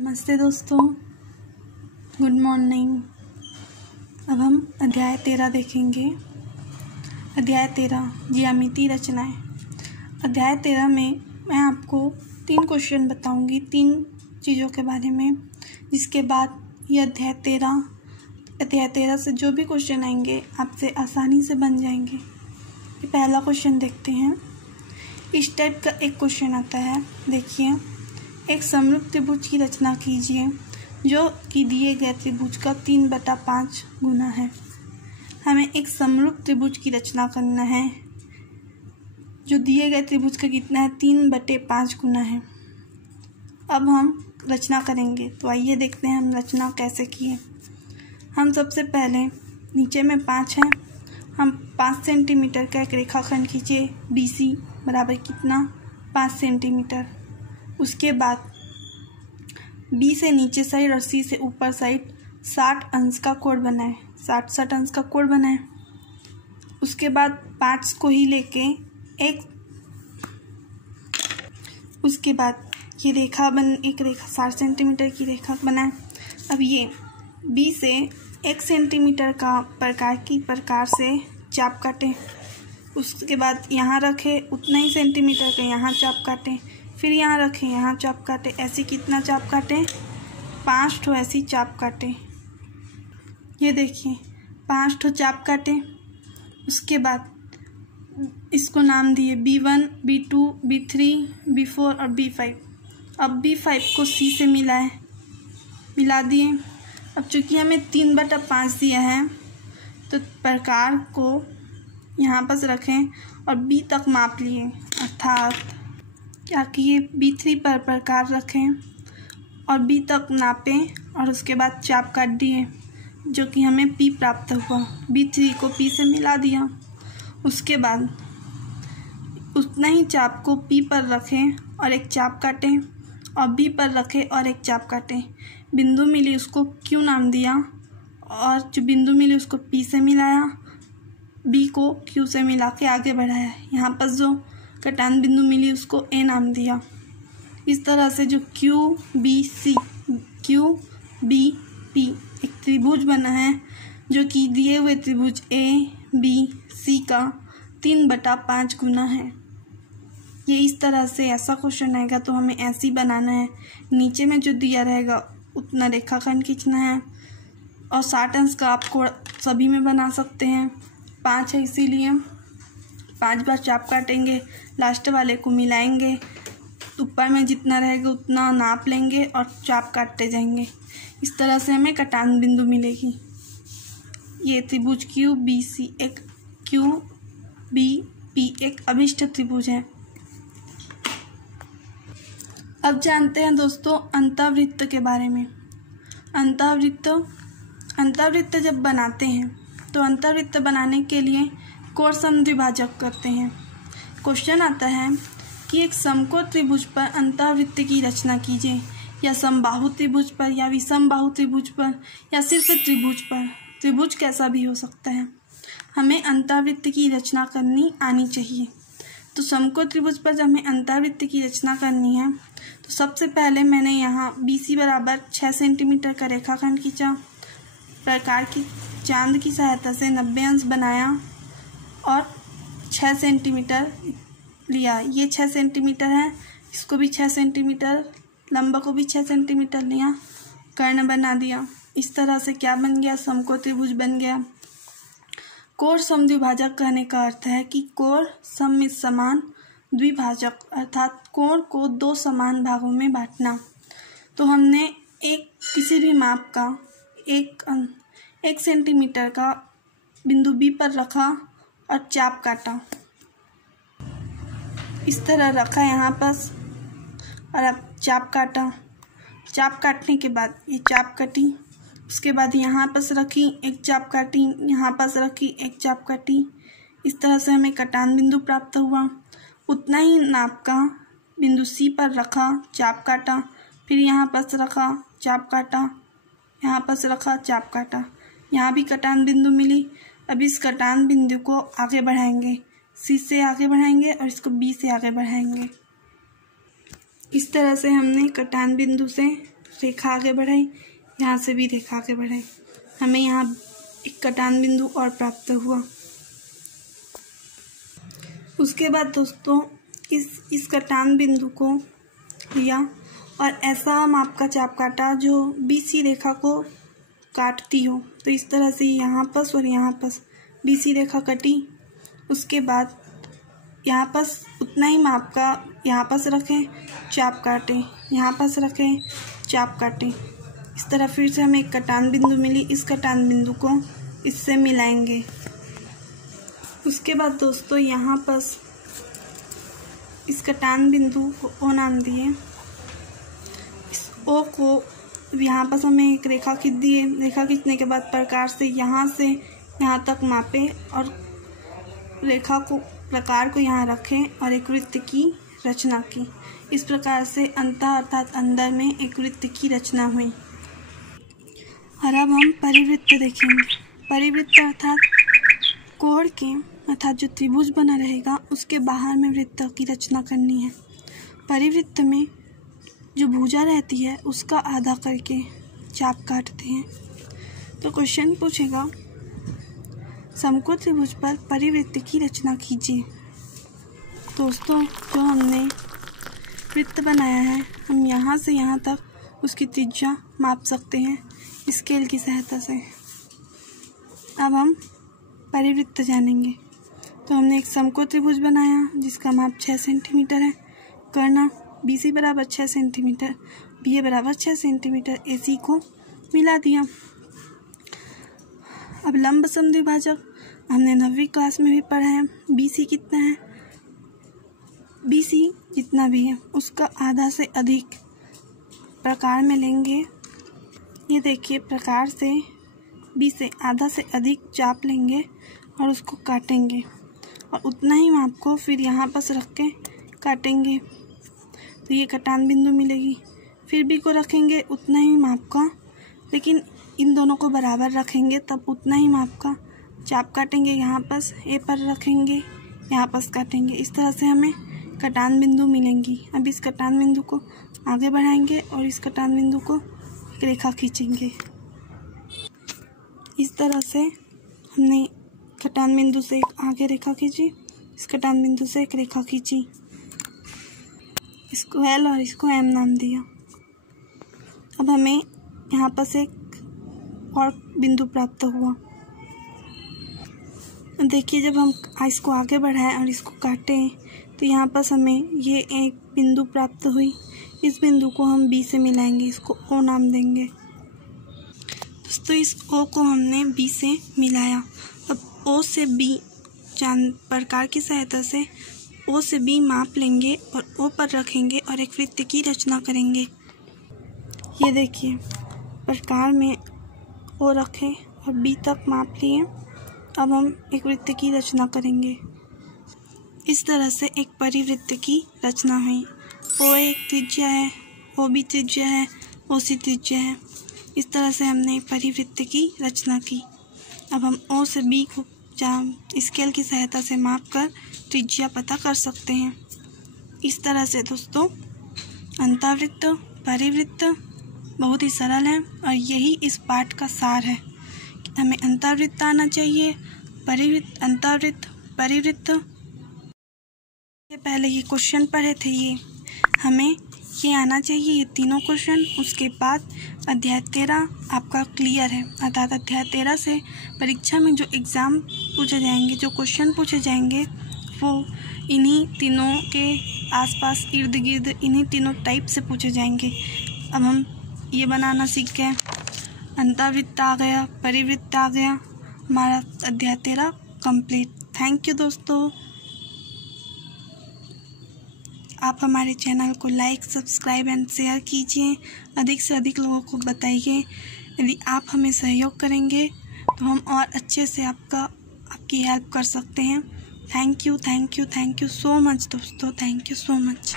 नमस्ते दोस्तों, good morning. अब हम अध्याय 13 देखेंगे। अध्याय 13 ज्यामितीय रचनाएं। अध्याय 13 में मैं आपको 3 क्वेश्चन बताऊंगी, 3 चीज़ों के बारे में, जिसके बाद ये अध्याय 13 से जो भी क्वेश्चन आएंगे आपसे आसानी से बन जाएंगे। ये पहला क्वेश्चन देखते हैं। इस टाइप का एक क्वेश्चन आता है, देखिए। एक समरूप त्रिभुज की रचना कीजिए जो कि दिए गए त्रिभुज का 3/5 गुना है। हमें एक समरूप त्रिभुज की रचना करना है जो दिए गए त्रिभुज का कितना है, 3/5 गुना है। अब हम रचना करेंगे, तो आइए देखते हैं हम रचना कैसे किए। हम सबसे पहले नीचे में 5 है, हम 5 सेंटीमीटर का एक रेखाखंड खींचे। BC बराबर कितना, 5 सेंटीमीटर। उसके बाद B से नीचे साइड और C से ऊपर साइड 60 अंश का कोण बनाए, 60 अंश का कोण बनाए। उसके बाद 5 को ही लेके उसके बाद ये एक रेखा 60 सेंटीमीटर की रेखा बनाए। अब ये B से 1 सेंटीमीटर का प्रकार से चाप काटें। उसके बाद यहाँ रखे उतना ही सेंटीमीटर का यहाँ चाप काटें, फिर यहाँ रखें, यहाँ चाप काटे। ऐसे कितना चाप काटे, 5 ठो ऐसी चाप काटे। ये देखिए 5 ठो चाप काटे। उसके बाद इसको नाम दिए B1, B2, B3, B4 और B5। अब B5 को C से मिला दिए। अब चूँकि हमें 3/5 दिया है तो प्रकार को यहाँ पर रखें और B तक माप लिए, अर्थात क्या किए, B3 पर प्रकार रखें और B तक नापें और उसके बाद चाप काट दिए, जो कि हमें P प्राप्त हुआ। B3 को P से मिला दिया। उसके बाद उतना ही चाप को P पर रखें और एक चाप काटें और B पर रखें और एक चाप काटें। बिंदु मिली उसको Q नाम दिया और जो बिंदु मिली उसको P से मिलाया, B को Q से मिला के आगे बढ़ाया। यहाँ पर जो कटान बिंदु मिली उसको A नाम दिया। इस तरह से जो QBP एक त्रिभुज बना है जो कि दिए हुए त्रिभुज ABC का 3/5 गुना है। ये इस तरह से ऐसा क्वेश्चन आएगा तो हमें ऐसे ही बनाना है। नीचे में जो दिया रहेगा उतना रेखाखंड खींचना है और 60 अंश का आपको सभी में बना सकते हैं। 5 है इसीलिए 5 बार चाप काटेंगे, लास्ट वाले को मिलाएंगे, ऊपर में जितना रहेगा उतना नाप लेंगे और चाप काटते जाएंगे। इस तरह से हमें कटान बिंदु मिलेगी। ये त्रिभुज QBP एक अभिष्ट त्रिभुज है। अब जानते हैं दोस्तों अंतःवृत्त के बारे में। अंतःवृत्त जब बनाते हैं तो अंतःवृत्त बनाने के लिए कोण समद्विभाजक करते हैं। क्वेश्चन आता है कि एक समकोण त्रिभुज पर अंतःवृत्त की रचना कीजिए, या समबाहु त्रिभुज पर, या विषमबाहु त्रिभुज पर, या सिर्फ त्रिभुज पर। त्रिभुज कैसा भी हो सकता है, हमें अंतःवृत्त की रचना करनी आनी चाहिए। तो समकोण त्रिभुज पर जब हमें अंतःवृत्त की रचना करनी है तो सबसे पहले मैंने यहाँ BC बराबर 6 सेंटीमीटर का रेखाखंड खींचा, प्रकार की चांद की सहायता से 90 अंश बनाया और 6 सेंटीमीटर लिया। ये 6 सेंटीमीटर है, इसको भी 6 सेंटीमीटर, लंबा को भी 6 सेंटीमीटर लिया, कर्ण बना दिया। इस तरह से क्या बन गया, समकोण त्रिभुज बन गया। कोण समद्विभाजक कहने का अर्थ है कि कोण सममित समान द्विभाजक, अर्थात कोण को 2 समान भागों में बांटना। तो हमने किसी भी माप का 1 सेंटीमीटर का बिंदु B पर रखा और चाप काटा। इस तरह रखा यहाँ पर और अब चाप काटा। चाप काटने के बाद ये चाप कटी। उसके बाद यहाँ पर रखी, एक चाप काटी, यहाँ पर रखी, एक चाप काटी। इस तरह से हमें कटान बिंदु प्राप्त हुआ। उतना ही नाप का बिंदु C पर रखा, चाप काटा, फिर यहाँ पर रखा, चाप काटा, यहाँ पर रखा, चाप काटा। यहाँ भी कटान बिंदु मिली। अब इस कटान बिंदु को आगे बढ़ाएंगे, C से आगे बढ़ाएंगे और इसको B से आगे बढ़ाएंगे। इस तरह से हमने कटान बिंदु से रेखा आगे बढ़ाई, यहाँ से भी रेखा आगे बढ़ाई, हमें यहाँ एक कटान बिंदु और प्राप्त हुआ। उसके बाद दोस्तों इस कटान बिंदु को लिया और ऐसा माप का चाप काटा जो बीसी रेखा को काटती हो। तो इस तरह से यहाँ पर और यहाँ पर बीसी रेखा कटी। उसके बाद यहाँ पर उतना ही माप का यहाँ पर रखें, चाप काटे, यहाँ पर रखें, चाप काटे। इस तरह फिर से हमें एक कटान बिंदु मिली। इस कटान बिंदु को इससे मिलाएंगे। उसके बाद दोस्तों यहाँ पर इस कटान बिंदु को ओ नाम दिए। इस ओ को यहाँ पर हमें एक रेखा खींच दिए। रेखा खींचने के बाद प्रकार से यहाँ तक मापे और रेखा को प्रकार को यहाँ रखें और एक वृत्त की रचना की। इस प्रकार से अंतः अर्थात अंदर में एक वृत्त की रचना हुई। और अब हम परिवृत्त देखेंगे। परिवृत्त अर्थात कोण के अर्थात जो त्रिभुज बना रहेगा उसके बाहर में वृत्त की रचना करनी है। परिवृत्त में जो भुजा रहती है उसका आधा करके चाप काटते हैं। तो क्वेश्चन पूछेगा समकोण त्रिभुज पर परिवृत्त की रचना कीजिए। दोस्तों जो हमने वृत्त बनाया है हम यहाँ से यहाँ तक उसकी त्रिज्या माप सकते हैं स्केल की सहायता से। अब हम परिवृत्त जानेंगे। तो हमने एक समकोण त्रिभुज बनाया जिसका माप 6 सेंटीमीटर है। करना BC बराबर 6 सेंटीमीटर, BA बराबर 6 सेंटीमीटर, AC को मिला दिया। अब लंब समद्विभाजक हमने 9वीं क्लास में भी पढ़ा है। BC कितना है? BC जितना भी है उसका आधा से अधिक प्रकार में लेंगे। ये देखिए प्रकार से B से आधा से अधिक चाप लेंगे और उसको काटेंगे और उतना ही माप को फिर यहाँ पर रख के काटेंगे। तो ये कटान बिंदु मिलेगी। फिर B को रखेंगे उतना ही माप का, लेकिन इन दोनों को बराबर रखेंगे तब उतना ही माप का चाप काटेंगे। यहाँ पर A पर रखेंगे, यहाँ पर काटेंगे। इस तरह से हमें कटान बिंदु मिलेंगी। अब इस कटान बिंदु को आगे बढ़ाएंगे और इस कटान बिंदु को एक रेखा खींचेंगे। इस तरह से हमने कटान बिंदु से एक आगे रेखा खींची, इस कटान बिंदु से एक रेखा खींची, इसको L और इसको M नाम दिया। अब हमें यहाँ पर से एक और बिंदु प्राप्त हुआ। देखिए जब हम इसको आगे बढ़ाएं और इसको काटें तो यहाँ पर हमें ये एक बिंदु प्राप्त हुई। इस बिंदु को हम B से मिलाएंगे, इसको O नाम देंगे। दोस्तों इस O को हमने B से मिलाया। अब O से B प्रकार की सहायता से O से B माप लेंगे और O पर रखेंगे और एक वृत्त की रचना करेंगे। ये देखिए प्रकार में O रखे और B तक माप लिए। अब हम एक वृत्त की रचना करेंगे। इस तरह से एक परिवृत्त की रचना हुई। O एक त्रिज्या है, OB त्रिज्या है, OC त्रिज्या है। इस तरह से हमने परिवृत्त की रचना की। अब हम O से B को स्केल की सहायता से माप कर त्रिज्या पता कर सकते हैं। इस तरह से दोस्तों अंतःवृत्त परिवृत्त बहुत ही सरल है और यही इस पाठ का सार है। हमें अंतःवृत्त आना चाहिए, परिवृत्त, अंतःवृत्त, परिवृत्त। ये पहले ये क्वेश्चन पढ़े थे, ये हमें ये आना चाहिए, ये तीनों क्वेश्चन। उसके बाद अध्याय 13 आपका क्लियर है। अर्थात अध्याय 13 से परीक्षा में जो एग्ज़ाम पूछे जाएंगे, जो क्वेश्चन पूछे जाएंगे वो इन्हीं तीनों के आसपास इर्द गिर्द इन्हीं तीनों टाइप से पूछे जाएंगे। अब हम ये बनाना सीख गए। अंतःवृत्त आ गया, परिवृत्त आ गया, हमारा अध्याय 13 कंप्लीट। थैंक यू दोस्तों। आप हमारे चैनल को लाइक, सब्सक्राइब एंड शेयर कीजिए। अधिक से अधिक लोगों को बताइए। यदि आप हमें सहयोग करेंगे तो हम और अच्छे से आपकी हेल्प कर सकते हैं। थैंक यू सो मच दोस्तों, थैंक यू सो मच।